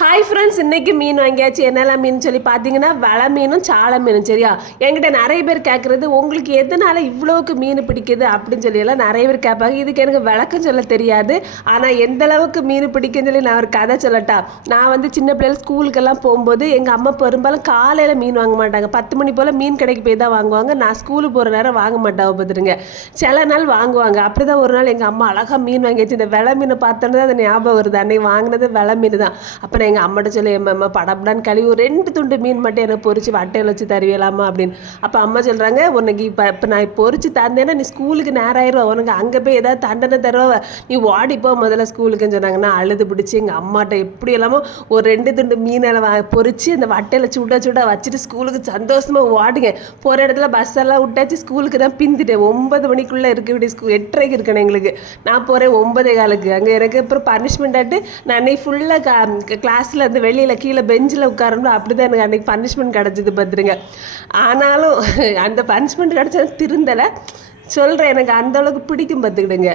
Hi friends இன்னைக்கு மீன் வாங்கியாச்சு. என்னெல்லாம் மீன் சொல்லி பார்த்தீங்கன்னா வலை மீனும் சாலை மீனும் சரியா? என்கிட்ட நிறைய பேர் கேட்குறது உங்களுக்கு எதனால இவ்வளோக்கு மீன் பிடிக்குது? அப்படின்னு சொல்லி எல்லாம் நிறைய பேர் கேட்பாங்க. இதுக்கு எனக்கு விளக்கம் சொல்ல தெரியாது. ஆனால் எந்த அளவுக்கு மீன் பிடிக்குன்னு சொல்லி நான் ஒரு கதை சொல்லட்டா? நான் வந்து சின்ன பிள்ளைகள் ஸ்கூலுக்கெல்லாம் போகும்போது எங்கள் அம்மா பெரும்பாலும் காலையில் மீன் வாங்க மாட்டாங்க. பத்து மணி போல் மீன் கடைக்கு போய் தான் வாங்குவாங்க. நான் ஸ்கூலுக்கு போகிற நேரம் வாங்க மாட்டாங்க பார்த்துருங்க. சில நாள் வாங்குவாங்க. அப்படி தான் ஒரு நாள் எங்கள் அம்மா அழகாக மீன் வாங்கியாச்சு. இந்த வெலை மீனை பார்த்தோன்னே அது ஞாபகம் வருது. அன்னைக்கு வாங்கினது வெலை மீன் தான் அப்புறம் எங்கள் அம்மாட்ட சொல்லி எம்மா அம்மா படப்படான்னு கழுவி. ஒரு ரெண்டு துண்டு மீன் மட்டும் எனக்கு பொறிச்சு வட்டையில் வச்சு தருவீலாமா அப்படின்னு. அப்போ அம்மா சொல்கிறாங்க உனக்கு இப்போ இப்போ நான் பொறிச்சு தந்தேன்னா நீ ஸ்கூலுக்கு நேரம் ஆயிரும் உனக்கு அங்கே போய் ஏதாவது தண்டனை தருவ. நீ ஓடிப்போ முதல்ல ஸ்கூலுக்குன்னு சொன்னாங்க. நான் அழுது பிடிச்சி எங்கள் அம்மாட்ட எப்படி எல்லாமோ ஒரு ரெண்டு துண்டு மீனை வா பொறிச்சு அந்த வட்டையில் சுட சுட வச்சுட்டு ஸ்கூலுக்கு சந்தோஷமாக ஓடுங்க. போகிற இடத்துல பஸ் எல்லாம் விட்டாச்சு ஸ்கூலுக்கு தான் பிந்துட்டேன். ஒன்பது மணிக்குள்ளே இருக்க வேண்டிய ஸ்கூல் எட்டரைக்கு இருக்கணும் எங்களுக்கு. நான் போகிறேன் ஒன்பதே காலுக்கு. அங்கே எனக்கு அப்புறம் பனிஷ்மெண்ட் ஆட்டு நான் அன்னைக்கு ஃபுல்லாக கிளாஸ் இருந்து வெளியில் கீழே பெஞ்சில் உட்காரணும் அப்படி தான் எனக்கு அன்றைக்கி பனிஷ்மெண்ட் கிடச்சிது பார்த்துருங்க ஆனாலும் அந்த பனிஷ்மெண்ட் கிடச்சது திருந்தலை. சொல்கிறேன் எனக்கு அந்த அளவுக்கு பிடிக்கும் பார்த்துக்கிடுங்க